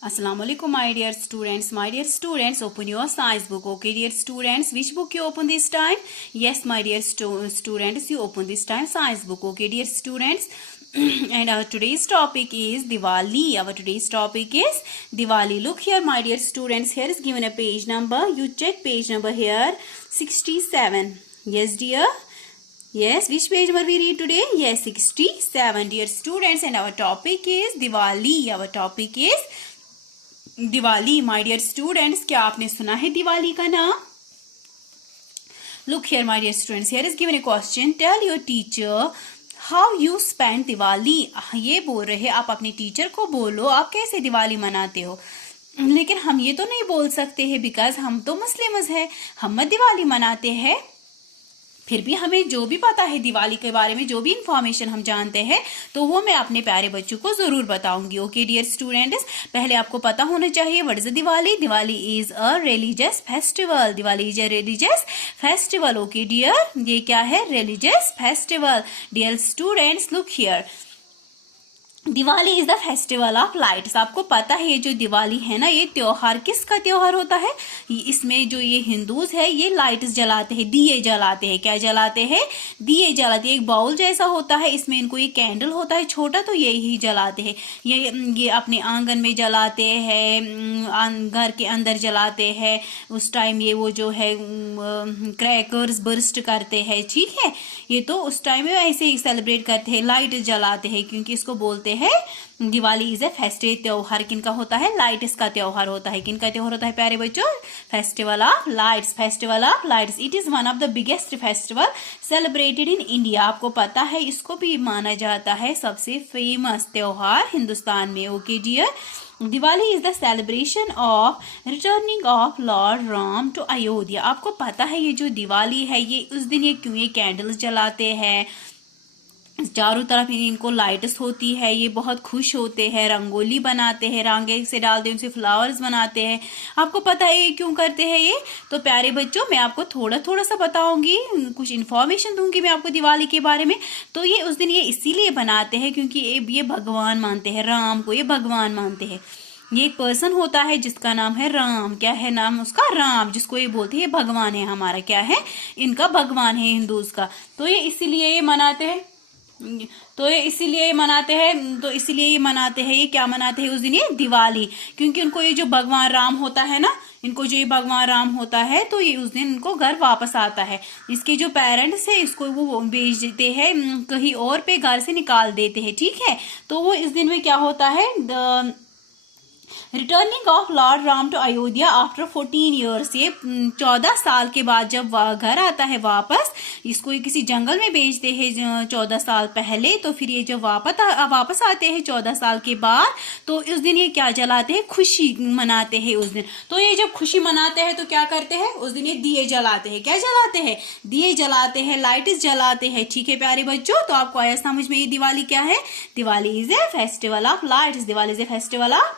Assalamu alaikum, my dear students. My dear students, open your science book. Okay, dear students, which book you open this time? Yes, my dear students, you open this time science book. Okay, dear students. And our today's topic is Diwali. Our today's topic is Diwali. Look here, my dear students. Here is given a page number. You check page number here, 67. Yes, dear. Yes, which page number we read today? Yes, 67, dear students. And our topic is Diwali. Our topic is Diwali. My dear students, क्या आपने सुना है दिवाली का नाम? Look here my dear students, here is given a question. Tell your teacher how you spend Diwali. ये बोल रहे हैं, आप अपने टीचर को बोलो आप कैसे दिवाली मनाते हो. लेकिन हम ये तो नहीं बोल सकते हैं बिकॉज हम तो मुस्लिम्स हैं, हम दिवाली मनाते हैं. फिर भी हमें जो भी पता है दिवाली के बारे में, जो भी इंफॉर्मेशन हम जानते हैं, तो वो मैं अपने प्यारे बच्चों को जरूर बताऊंगी. ओके डियर स्टूडेंट्स, पहले आपको पता होना चाहिए what is Diwali. Diwali is a religious festival. Diwali is a religious festival. Okay dear, ये क्या है? Religious festival. Dear students, look here, Diwali is the festival of lights. आपको पता है ये जो दिवाली है ना, ये त्योहार किसका त्योहार होता है? इसमें जो ये हिंदूज है ये लाइट्स जलाते हैं, दिए जलाते हैं. क्या जलाते हैं? दिए जलाते हैं. एक बाउल जैसा होता है, इसमें इनको ये कैंडल होता है छोटा, तो ये ही जलाते हैं. ये अपने आंगन में जलाते हैं, घर के अंदर जलाते हैं. उस टाइम ये वो जो है क्रैकर्स बर्स्ट करते हैं. ठीक है, ये तो उस टाइम में ऐसे ही सेलिब्रेट करते हैं, लाइट जलाते हैं, क्योंकि इसको बोलते है दिवाली इज ए फेस्टिव. त्योहार किनका होता है? लाइट्स का त्योहार होता है. किनका त्योहार होता है प्यारे बच्चों? Festival of lights. Festival of lights. It is one of the biggest festival celebrated in India. आपको पता है इसको भी माना जाता है सबसे फेमस त्योहार हिंदुस्तान में. Okay dear, Diwali is the celebration of returning of Lord Ram to Ayodhya. आपको पता है ये जो दिवाली है, ये उस दिन ये क्यों ये कैंडल्स जलाते हैं, चारों तरफ इनको लाइट्स होती है, ये बहुत खुश होते हैं, रंगोली बनाते हैं, रंगे से डालते हैं, उनसे फ्लावर्स बनाते हैं. आपको पता है ये क्यों करते हैं ये? तो प्यारे बच्चों, मैं आपको थोड़ा थोड़ा सा बताऊंगी, कुछ इन्फॉर्मेशन दूंगी मैं आपको दिवाली के बारे में. तो ये उस दिन ये इसीलिए बनाते हैं क्योंकि ये भगवान मानते हैं, राम को ये भगवान मानते हैं. ये एक पर्सन होता है जिसका नाम है राम. क्या है नाम उसका? राम, जिसको ये बोलते हैं ये भगवान है हमारा. क्या है? इनका भगवान है हिंदूज का. तो ये इसीलिए ये मनाते हैं. तो ये इसीलिए मनाते हैं. ये क्या मनाते हैं उस दिन? ये दिवाली. क्योंकि उनको ये जो भगवान राम होता है ना, इनको जो ये भगवान राम होता है, तो ये उस दिन इनको घर वापस आता है. इसके जो पेरेंट्स है इसको वो भेज देते हैं कहीं और पे, घर से निकाल देते हैं. ठीक है, तो वो इस दिन में क्या होता है? Returning of Lord Ram to Ayodhya after 14 years. ये 14 साल के बाद जब घर आता है वापस, इसको ये किसी जंगल में भेजते हैं 14 साल पहले. तो फिर ये जब वापस आते हैं 14 साल के बाद, तो उस दिन ये क्या जलाते हैं? खुशी मनाते हैं उस दिन. तो ये जब खुशी मनाते हैं तो क्या करते हैं उस दिन? ये दिए जलाते हैं. क्या जलाते हैं? दिए जलाते हैं, लाइट्स जलाते हैं. ठीक है प्यारे बच्चों, तो आपको आया समझ में ये दिवाली क्या है? Diwali is A festival of lights. Diwali is A festival of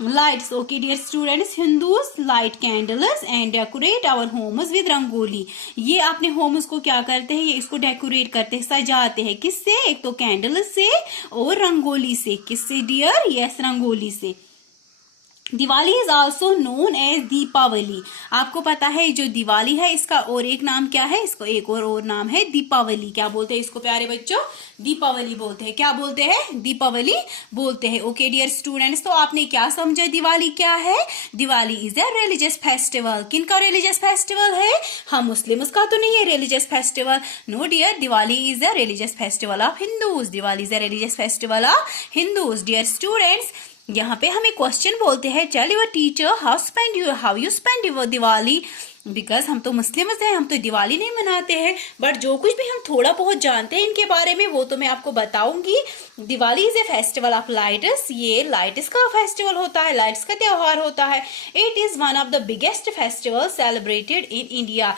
lights. Okay dear students, Hindus light candles and decorate our homes with rangoli. ये अपने होम्स को क्या करते हैं? ये इसको डेकोरेट करते हैं, सजाते हैं. किससे? एक तो कैंडल से और रंगोली से. किससे डियर? यस, रंगोली से. Diwali is also known as Deepavali. आपको पता है जो दिवाली है इसका और एक नाम क्या है? इसको एक और नाम है दीपावली. क्या बोलते हैं इसको प्यारे बच्चों? दीपावली बोलते हैं. क्या बोलते हैं? दीपावली बोलते हैं. ओके डियर स्टूडेंट्स, तो आपने क्या समझा दिवाली क्या है? Diwali is a religious festival. किनका रिलीजियस फेस्टिवल है? हम मुस्लिम्स का तो नहीं है religious festival. No dear, Diwali is a religious festival of Hindus. Diwali is a religious festival of Hindus. Dear students, यहाँ पे हमें क्वेश्चन बोलते हैं, tell your teacher how you spend your Diwali. Because हम तो मुस्लिम्स हैं, हम तो दिवाली नहीं मनाते हैं, बट जो कुछ भी हम थोड़ा बहुत जानते हैं इनके बारे में वो तो मैं आपको बताऊंगी. Diwali is A festival of lights. ये लाइट्स का फेस्टिवल होता है, लाइट्स का त्योहार होता है. It is one of the biggest festival celebrated in India.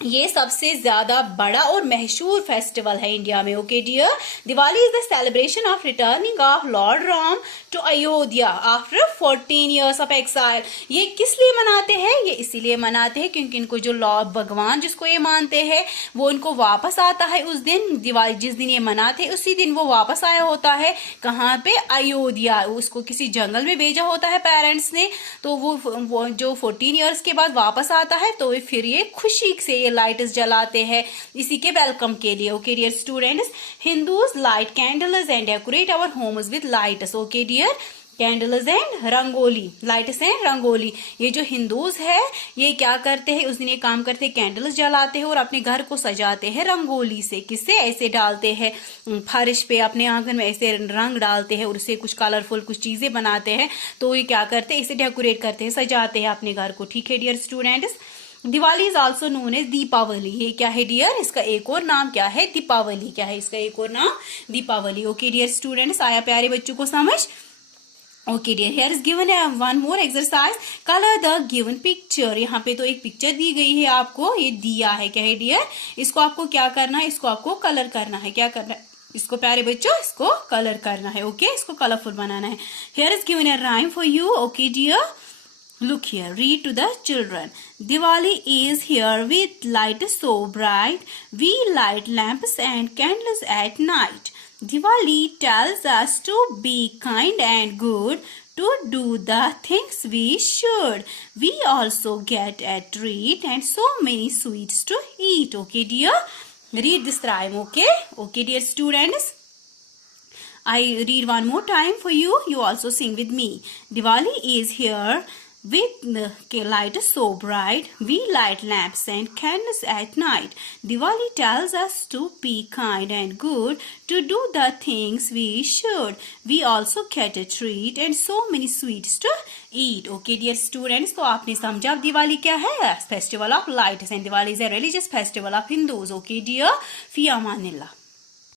ये सबसे ज्यादा बड़ा और मशहूर फेस्टिवल है इंडिया में। Okay dear, Diwali is the celebration of returning of Lord Ram to Ayodhya after 14 years of exile. ये किस लिए मनाते हैं? ये इसीलिए मनाते हैं क्योंकि इनको जो लॉर्ड भगवान जिसको ये मानते हैं वो इनको वापस आता है उस दिन। दिवाली जिस दिन ये मनाते हैं उसी दिन वो वापस आया होता है। कहाँ पे? अयोध्या। उसको किसी जंगल में भेजा होता है पेरेंट्स ने, तो वो जो 14 years के बाद वापस आता है तो फिर ये खुशी से लाइट्स जलाते हैं इसी के वेलकम के लिए। Okay dear students, Hindus light candles and decorate our homes with lights. Okay dear, candles and rangoli, lights and rangoli. ये जो हिंदूज है ये क्या करते हैं, उस दिन ये काम करते हैं, कैंडल्स जलाते हैं और अपने घर को सजाते हैं रंगोली से। किससे? ऐसे डालते हैं फर्श पे, अपने आंगन में ऐसे रंग डालते हैं और उससे कुछ कलरफुल कुछ चीजें बनाते हैं। तो ये क्या करते हैं, इसे डेकोरेट करते हैं, सजाते हैं अपने घर को। ठीक है dear students, Diwali is also known as Deepavali. ये क्या है डियर? इसका एक और नाम क्या है? दीपावली। क्या है इसका एक और नाम? दीपावली। ओके डियर स्टूडेंट्स, आया प्यारे बच्चों को समझ? Okay dear, here is given one more exercise, colour the given picture. यहाँ पे तो एक पिक्चर दी गई है आपको, ये दिया है। क्या है डियर? इसको आपको क्या करना है? इसको आपको कलर करना है। क्या करना है इसको प्यारे बच्चों? इसको कलर करना है। ओके, इसको कलरफुल बनाना है। Here is given a rhyme for you. Okay dear, look here, read to the children. Diwali is here with light so bright. We light lamps and candles at night. Diwali tells us to be kind and good, to do the things we should. We also get a treat and so many sweets to eat. Okay dear, read this rhyme. Okay, okay dear students, I read one more time for you. You also sing with me. Diwali is here with the light so bright. We light lamps and candles at night. Diwali tells us to be kind and good, to do the things we should. We also get a treat and so many sweets to eat. Okay dear students, तो आपने समझा अब दिवाली क्या है? Festival of lights, and Diwali is a religious festival of Hindus. Okay dear, फी अमानिल्लाह।